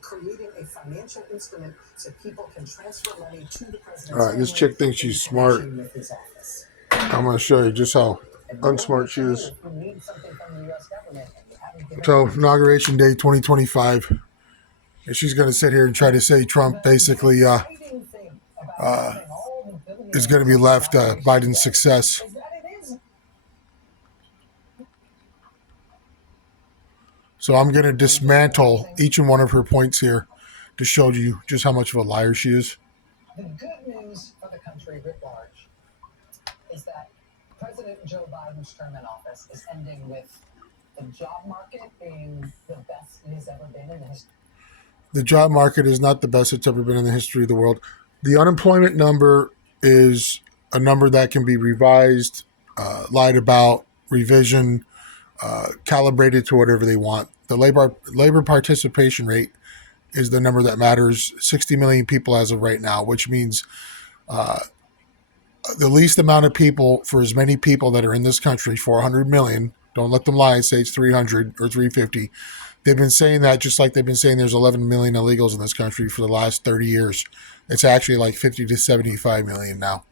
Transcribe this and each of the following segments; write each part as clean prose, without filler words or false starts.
creating a financial instrument so people can transfer money to the All president's right, this family chick thinks in she's smart. connection with his office. I'm going to show you just how And unsmart she is. if you need something from the U.S. government and you haven't given So, Inauguration Day 2025. And she's going to sit here and try to say Trump basically exciting thing about having all the is billionaires going to be left Inauguration Biden's Day success. is that it is. So I'm going to dismantle each and one of her points here to show you just how much of a liar she is. The good news for the country writ large is that President Joe Biden's term in office is ending with the job market being the best it has ever been in the history. The job market is not the best it's ever been in the history of the world. The unemployment number is a number that can be revised, lied about, revision, calibrated to whatever they want. The labor participation rate is the number that matters. 60 million people as of right now, which means the least amount of people for as many people that are in this country, 400 million. Don't let them lie and say it's 300 or 350. They've been saying that just like they've been saying there's 11 million illegals in this country for the last 30 years. It's actually like 50 to 75 million now.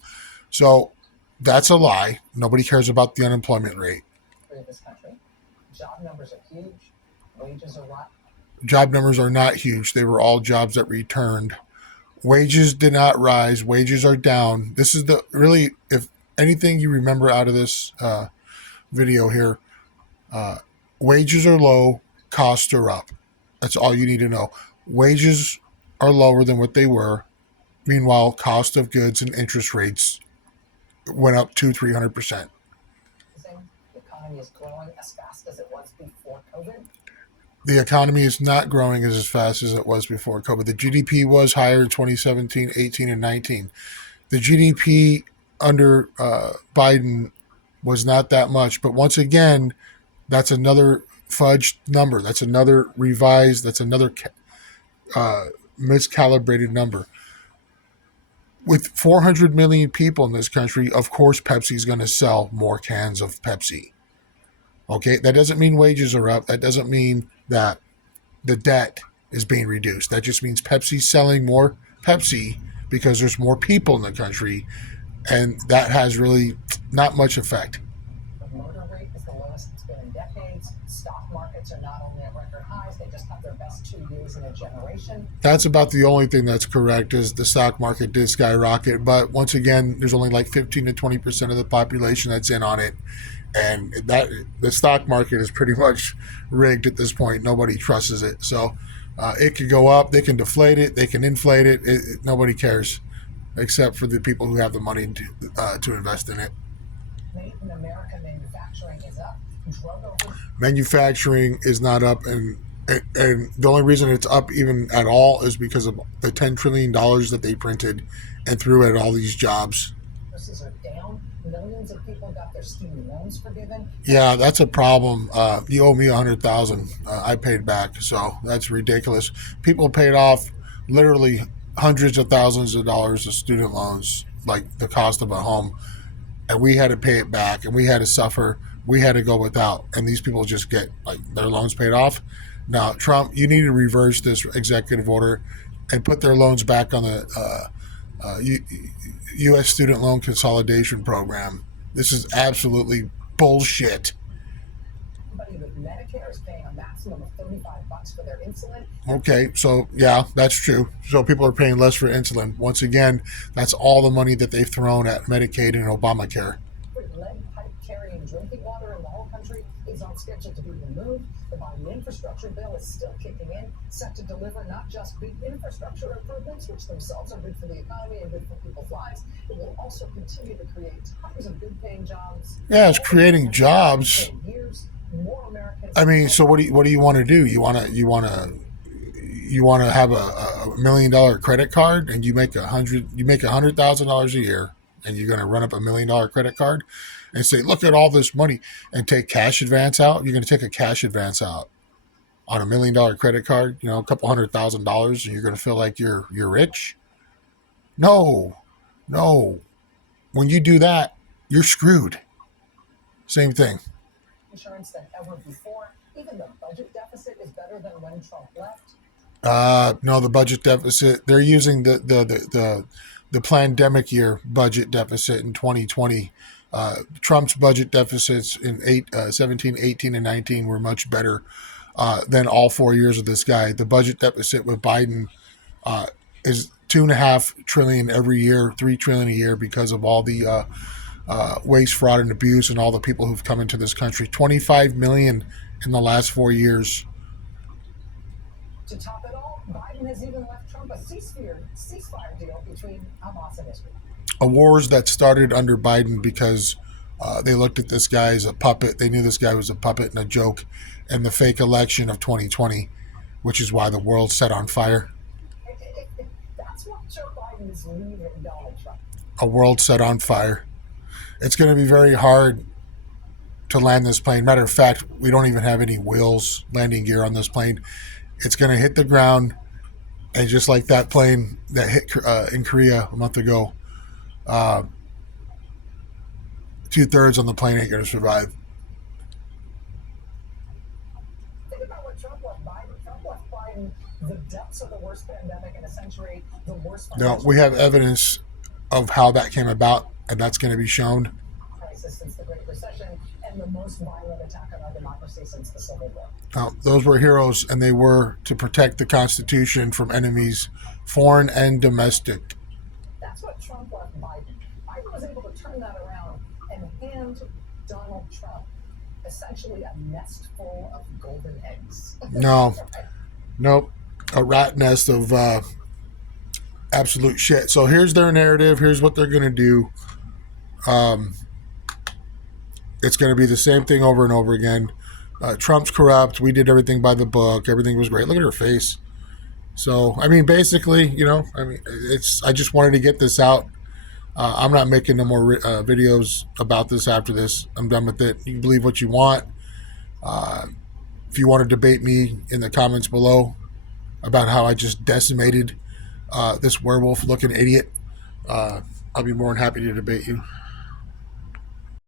So that's a lie. Nobody cares about the unemployment rate. In this country, job numbers are huge. Wages are what? Job numbers are not huge. They were all jobs that returned. Wages did not rise. Wages are down. This is really, if anything you remember out of this video here, wages are low, costs are up. That's all you need to know. Wages are lower than what they were. Meanwhile, cost of goods and interest rates went up 200-300%. The economy is growing as fast as it was before COVID. The economy is not growing as fast as it was before COVID. The GDP was higher in 2017, 18, and 19. The GDP under Biden was not that much. But once again, that's another fudged number. That's another revised, that's another miscalibrated number. With 400 million people in this country, of course Pepsi's going to sell more cans of Pepsi. Okay, that doesn't mean wages are up. That doesn't mean that the debt is being reduced. That just means Pepsi's selling more Pepsi because there's more people in the country, and that has really not much effect. The murder rate is the lowest it's been in decades. Stock markets are not only at record highs, they just have their best 2 years in a generation. That's about the only thing that's correct, is the stock market did skyrocket. But once again, there's only like 15 to 20% of the population that's in on it. And that the stock market is pretty much rigged at this point. Nobody trusts it. So it could go up. They can deflate it. They can inflate it. Nobody cares except for the people who have the money to invest in it. Made in America manufacturing is up. Manufacturing is not up. And the only reason it's up even at all is because of the $10 trillion that they printed and threw at all these jobs. Prices are down. Millions of people got their student loans forgiven. Yeah, that's a problem. You owe me $100,000. I paid back, so that's ridiculous. People paid off literally hundreds of thousands of dollars of student loans, like the cost of a home, and we had to pay it back, and we had to suffer. We had to go without, and these people just get like their loans paid off. Now, Trump, you need to reverse this executive order and put their loans back on the U.S. Student Loan Consolidation Program. This is absolutely bullshit. Somebody with Medicare is paying a maximum of $35 for their insulin. Okay, so yeah, that's true. So people are paying less for insulin. Once again, that's all the money that they've thrown at Medicaid and Obamacare. Lead pipe carrying drinking water in the whole country is on schedule to be removed. The Biden infrastructure bill is still kicking in, set to deliver not just big infrastructure improvements, which themselves are good for the economy and good for people's lives. It will also continue to create tons of good-paying jobs. Yeah, it's creating jobs. I mean, so what do you want to do? You want to have a $1 million credit card, and you make $100,000 a year, and you're going to run up $1 million credit card and say, look at all this money, and take cash advance out. You're going to take a cash advance out on $1 million credit card, a couple $100,000, and you're going to feel like you're rich. No. When you do that, you're screwed. Same thing. Insurance than ever before. Even the budget deficit is better than when Trump left. No, the budget deficit. They're using the pandemic year budget deficit in 2020. Trump's budget deficits in 17, 18, and 19 were much better than all 4 years of this guy. The budget deficit with Biden is 2.5 trillion every year, 3 trillion a year because of all the waste, fraud, and abuse, and all the people who've come into this country. 25 million in the last 4 years. To top it all, Biden has even left Trump a ceasefire deal between Hamas and Israel. A wars that started under Biden because they looked at this guy as a puppet. They knew this guy was a puppet and a joke, and the fake election of 2020, which is why the world set on fire. That's what Joe Biden is leaving Donald Trump. A world set on fire. It's going to be very hard to land this plane. Matter of fact, we don't even have any wheels, landing gear on this plane. It's going to hit the ground, and just like that plane that hit in Korea a month ago, 2/3 on the plane ain't going to survive. Think about what Trump left Biden. Trump left Biden the depths of the worst pandemic in a century, the worst No, we have evidence of how that came about, and that's going to be shown. crisis since the Great Recession and the most violent attack on our democracy since the Civil War. Those were heroes, and they were to protect the Constitution from enemies, foreign and domestic. That's what Trump left Biden. Biden was able to turn that around and hand Donald Trump essentially a nest full of golden eggs. No, nope, a rat nest of absolute shit. So here's their narrative. Here's what they're going to do. It's going to be the same thing over and over again. Trump's corrupt. We did everything by the book. Everything was great. Look at her face. So, I mean, basically, I just wanted to get this out. I'm not making no more videos about this after this. I'm done with it. You can believe what you want. If you want to debate me in the comments below about how I just decimated this werewolf-looking idiot, I'll be more than happy to debate you.